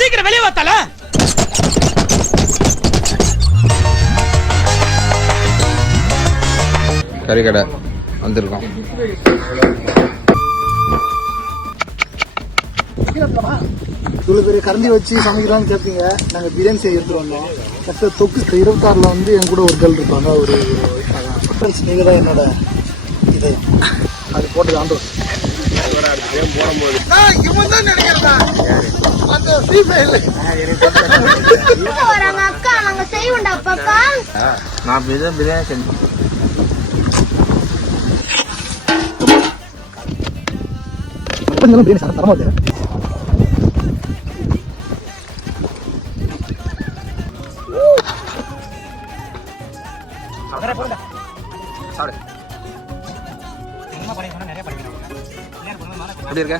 சீக்கிரம் வெளியே வாத்தால. கறி கடை வந்திருக்கோம். இவ்வளவு பெரிய கரண்டி வச்சு சமைக்கிறான்னு கேட்பீங்க. நாங்க பிரியாணி செய்ய எடுத்துட்டு வந்தோம். கரெக்டாக தொக்கு 26ல வந்து என் கூட ஒரு கேர்ள் இருப்பாங்க. ஒரு நீங்க தான் என்னோட இது அது போட்டது ஆண்டோ நான் பிரியாணி செஞ்சேன். பிரியாணி சாப்பிட தரமாட்டேன். எப்படி இருக்க?